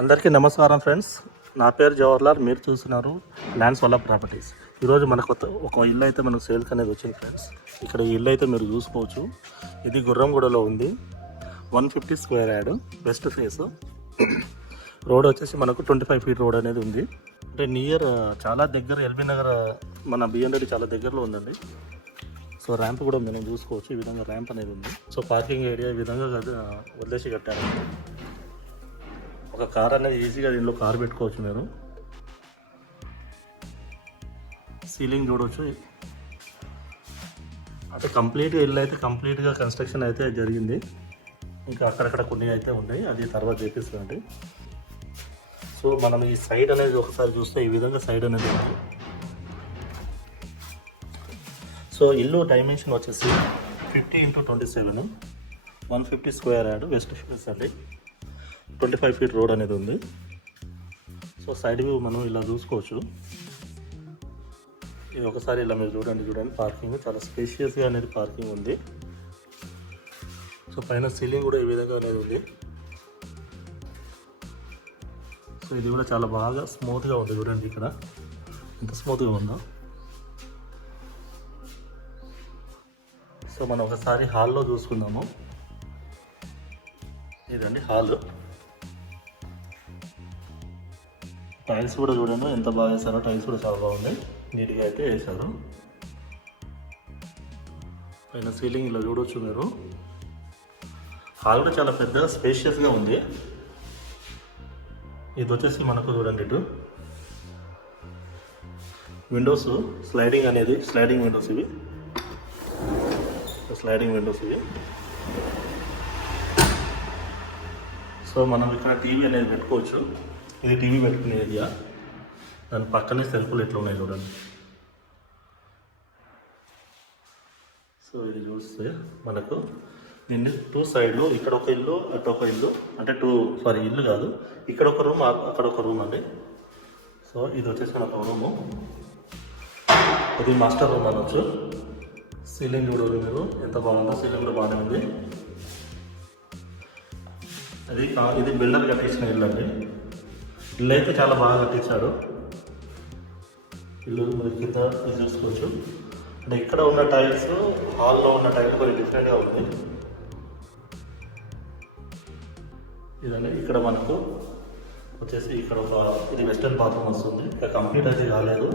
అందరికీ నమస్కారం ఫ్రెండ్స్. నా పేరు జవహర్లాల్. మీరు చూస్తున్నారు ల్యాండ్స్ వల్ల ప్రాపర్టీస్. ఈరోజు మనకు ఒక ఇల్లు అయితే మనకు సేల్కి అనేది వచ్చింది ఫ్రెండ్స్. ఇక్కడ ఈ ఇల్లు అయితే మీరు చూసుకోవచ్చు. ఇది గుర్రంగూడలో ఉంది. 150 square yard, west face. Road వచ్చేసి మనకు 25 ఫీట్ రోడ్ అనేది ఉంది. అంటే నియర్ చాలా దగ్గర ఎల్బీ నగర్ మన బిఎన్రెడ్డి చాలా దగ్గరలో ఉందండి. సో ర్యాంప్ కూడా మనం చూసుకోవచ్చు. ఈ విధంగా ర్యాంప్ అనేది ఉంది. సో పార్కింగ్ ఏరియా ఈ విధంగా వదిలేసి కట్టారు. ఒక కార్ అనేది ఈజీగా దీనిలో కార్ పెట్టుకోవచ్చు మీరు. సీలింగ్ చూడవచ్చు. అంటే కంప్లీట్గా ఇల్లు అయితే కంప్లీట్గా కన్స్ట్రక్షన్ అయితే జరిగింది. ఇంకా అక్కడక్కడ కొన్ని అయితే ఉన్నాయి, అది తర్వాత చేపిస్తుందండి. సో మనం ఈ సైడ్ అనేది ఒకసారి చూస్తే ఈ విధంగా సైడ్ అనేది ఉంది. సో ఇల్లు డైమెన్షన్ వచ్చేసి 50x27, 150 square yard, west face అండి. 25 ఫీట్ రోడ్ అనేది ఉంది. సో సైడ్ వ్యూ మనం ఇలా చూసుకోవచ్చు. ఇది ఒకసారి ఇలా మీరు చూడండి. పార్కింగ్ చాలా స్పేషియస్గా అనేది పార్కింగ్ ఉంది. సో పైన సీలింగ్ కూడా ఈ విధంగా అనేది ఉంది. సో ఇది కూడా చాలా బాగా స్మూత్గా ఉంది. చూడండి ఇక్కడ ఎంత స్మూత్గా ఉందో. సో మనం ఒకసారి హాల్లో చూసుకుందాము. ఇదండి హాల్. టైల్స్ కూడా చూడండి ఎంత బాగా వేసారో. టైల్స్ కూడా చాలా బాగుంది, నీట్గా అయితే వేసారు. పైన సీలింగ్ ఇలా చూడవచ్చు మీరు. హాల్ కూడా చాలా పెద్దగా స్పేషియస్గా ఉంది. ఇది వచ్చేసి మనకు చూడండి ఇటు విండోస్ స్లైడింగ్ విండోస్ ఇవి. సో మనం ఇక్కడ టీవీ అనేది పెట్టుకోవచ్చు. ఇది టీవీ పెట్టుకునే ఏరియా. దాని పక్కనే సెల్ఫ్లు ఎట్లా ఉన్నాయి చూడండి. సో ఇది చూస్తే మనకు దీన్ని 2 సైడ్లు, ఇక్కడ ఒక ఇల్లు అటు ఒక ఇల్లు, అంటే ఇల్లు కాదు, ఇక్కడ ఒక రూమ్ అక్కడ ఒక రూమ్ అండి. సో ఇది వచ్చేసి ఒక రూము. ఇది మాస్టర్ రూమ్ అనొచ్చు. సీలింగ్ చూడాలి మీరు ఎంత బాగుందో. సీలింగ్ కూడా బాగానే ఉంది. ఇది బిల్డర్ కట్టించిన ఇల్లు అండి. ఇల్లు అయితే చాలా బాగా కట్టించాడు. ఇల్లు కింద ఇది చూసుకోవచ్చు. అంటే ఇక్కడ ఉన్న టైల్స్ హాల్లో ఉన్న టైల్ కొంచెం డిఫరెంట్గా ఉంది. ఇదండి ఇక్కడ మనకు వచ్చేసి ఇక్కడ ఇది వెస్టర్న్ బాత్రూమ్ వస్తుంది. ఇంకా కంప్లీట్ అయితే కాలేదు,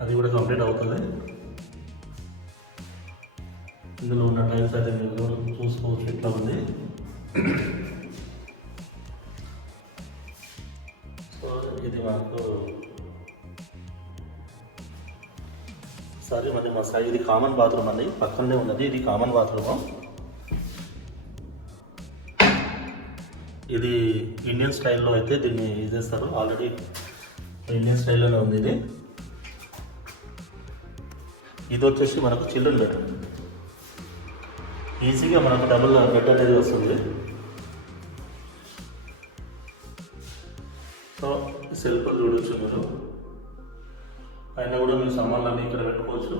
అది కూడా కంప్లీట్ అవుతుంది. ఇందులో ఉన్న టైల్స్ అయితే మీరు చూసుకోవచ్చు ఎట్లా ఉంది. సో ఇది మనకు మరి మా సైడ్ ఇది కామన్ బాత్రూమ్ అండి, పక్కనే ఉన్నది. ఇది కామన్ బాత్రూమ్. ఇది ఇండియన్ స్టైల్లో అయితే దీన్ని యూజ్ చేస్తారు. ఆల్రెడీ ఇండియన్ స్టైల్లోనే ఉంది ఇది. ఇది వచ్చేసి మనకు చిల్డ్రన్ బెడ్రూమ్. ఈజీగా మనకు డబుల్ బెడ్ అనేది వస్తుంది. సో సెల్ఫ్ చూడవచ్చు మీరు. అయినా కూడా మీరు సామాన్లన్నీ ఇక్కడ పెట్టుకోవచ్చు.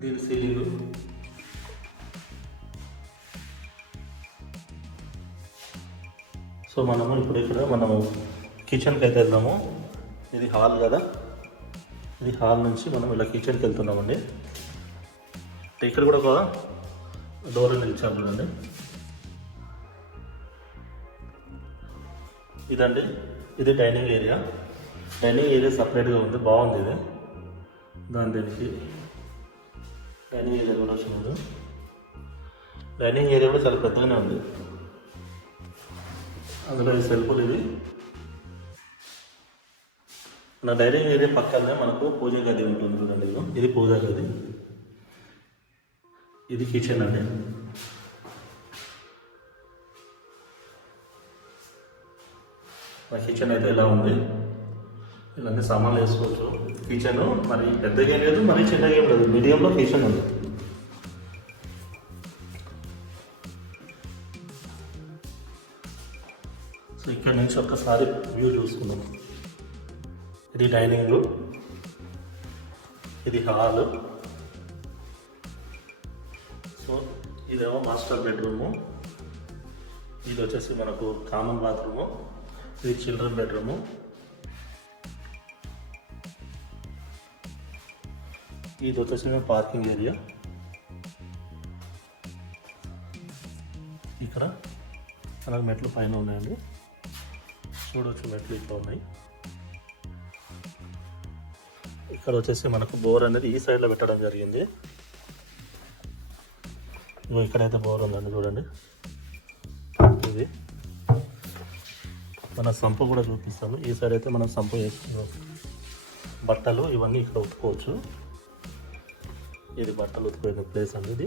దీని సీలింగ్ సో మనము ఇప్పుడు మనము కిచెన్కి అయితే వెళ్దాము. ఇది హాల్ కదా. ఇది హాల్ నుంచి మనం ఇలా కిచెన్కి వెళ్తున్నామండి. ఇక్కడ కూడా ఒక డోర్ నిలిచాము చూడండి. ఇదండి ఇది డైనింగ్ ఏరియా. సపరేట్గా ఉంది, బాగుంది ఇది. దీనికి డైనింగ్ ఏరియా కూడా వచ్చింది. డైనింగ్ ఏరియా కూడా చాలా పెద్దగానే ఉంది. అందులో ఈ సెల్ఫ్లు ఇవి. నా డైనింగ్ ఏరియా పక్కనే మనకు పూజ గది ఉంటుంది చూడండి. ఇది పూజ గది. ఇది కిచెన్ అండి. మా కిచెన్ అయితే ఇలా ఉంది. ఇలాంటి సామాన్లు వేసుకోవచ్చు. కిచెన్ మరి పెద్దగా ఏం లేదు, మరి చిన్నగా ఏం లేదు, మీడియంలో కిచెన్ ఉంది. సో ఇక్కడ నుంచి ఒక్కసారి వ్యూ చూసుకుందాం. ఇది డైనింగ్, ఇది హాల్. సో ఇదేమో మాస్టర్ బెడ్రూము. ఇది వచ్చేసి మనకు కామన్ బాత్రూము, ఇది చిల్డ్రన్ బెడ్రూము, ఇది వచ్చేసి పార్కింగ్ ఏరియా. ఇక్కడ మనకు మెట్లు పైన ఉన్నాయండి, చూడవచ్చు మెట్లు ఇట్లా ఉన్నాయి. ఇక్కడ వచ్చేసి మనకు బోర్ అనేది ఈ సైడ్లో పెట్టడం జరిగింది. ఇక్కడైతే బోర్ ఉందండి చూడండి. ఇది మన సంపు కూడా చూపిస్తాను. ఈ సైడ్ అయితే మనం సంపు వేసుకున్నాం, బట్టలు ఇవన్నీ ఇక్కడ ఉతుకోవచ్చు. ఇది బట్టలు ఉతుకునే ప్లేస్ అండి ఇది.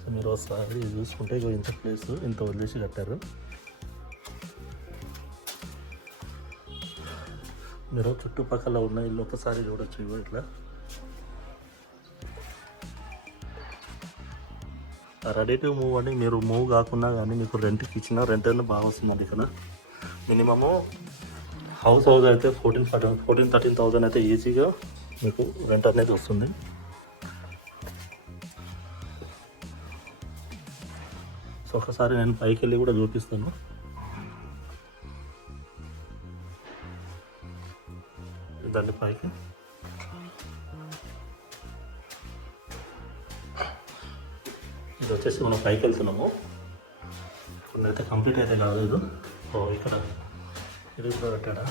సో మీరు ఒకసారి చూసుకుంటే ఇక ఇంత ప్లేస్ ఇంత వదిలేసి కట్టారు. మీరు చుట్టుపక్కల ఉన్న ఇల్లు ఒకసారి చూడొచ్చు. ఇవ్వ ఇట్లా రెడీ టు మూవ్ అని మీరు మూవ్ కాకుండా కానీ మీకు రెంట్కి ఇచ్చిన రెంట్ అనేది బాగా వస్తుందండి. ఇక్కడ మినిమము హౌస్ అయితే 14-13,000 అయితే ఈజీగా మీకు రెంట్ అనేది వస్తుంది. సో ఒకసారి నేను పైకి వెళ్ళి కూడా చూపిస్తాను. ఇదండి పైకి. ఇది వచ్చేసి మనం పైకి వెళ్తున్నాము. కొన్ని అయితే కంప్లీట్ అయితే కాదు. ఇది ఇక్కడ ఇది కూడా పెట్టాడా.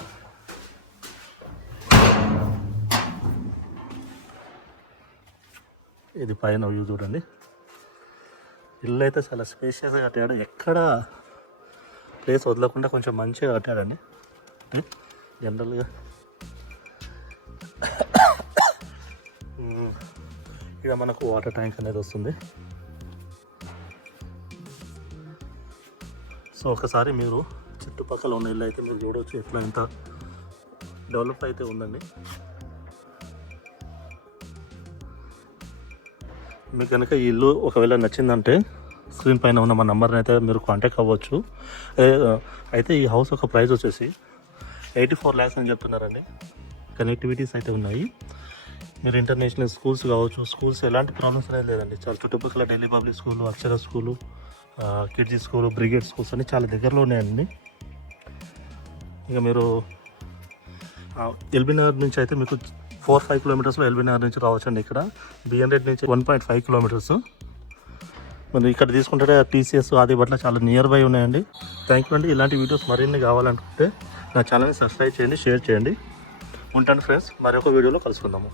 ఇది పైన వ్యూ చూడండి. ఇల్లు అయితే చాలా స్పేషియస్గా కట్టాడు, ఎక్కడ ప్లేస్ వదలకుండా కొంచెం మంచిగా కట్టాడండి. అంటే జనరల్గా ఇక మనకు వాటర్ ట్యాంక్ అనేది వస్తుంది. సో ఒకసారి మీరు చుట్టుపక్కల ఉన్న ఇల్లు అయితే మీరు చూడవచ్చు ఎట్లా ఎంత డెవలప్ అయితే ఉందండి. మీకు కనుక ఈ ఇల్లు ఒకవేళ నచ్చిందంటే స్క్రీన్ పైన ఉన్న మా నెంబర్ని అయితే మీరు కాంటాక్ట్ అవ్వచ్చు. అయితే ఈ హౌస్ ఒక ప్రైస్ వచ్చేసి 84 lakhs అని చెప్తున్నారండి. కనెక్టివిటీస్ అయితే ఉన్నాయి. మీరు ఇంటర్నేషనల్ స్కూల్స్ కావచ్చు, స్కూల్స్ ఎలాంటి ప్రాబ్లమ్స్ అనేది లేదండి. చాలా చుట్టుపక్కల Delhi public school, Akshara school, Kidzee school, Brigade schools అన్నీ చాలా దగ్గరలో ఉన్నాయండి. ఇక మీరు ఎల్బీ నగర్ నుంచి అయితే మీకు 4-5 kilometers ఎల్బీ నగర్ నుంచి రావచ్చండి. ఇక్కడ బిఎన్ రెడ్డి నుంచి 1.5 kilometers. మరి ఇక్కడ తీసుకుంటే టీసీఎస్ ఆదిబట్ల చాలా నియర్ బై ఉన్నాయండి. థ్యాంక్ యూ అండి. ఇలాంటి వీడియోస్ మరిన్ని కావాలనుకుంటే నా ఛానల్ని సబ్స్క్రైబ్ చేయండి, షేర్ చేయండి. ఉంటాను ఫ్రెండ్స్, మరొక వీడియోలో కలుసుకుందాము.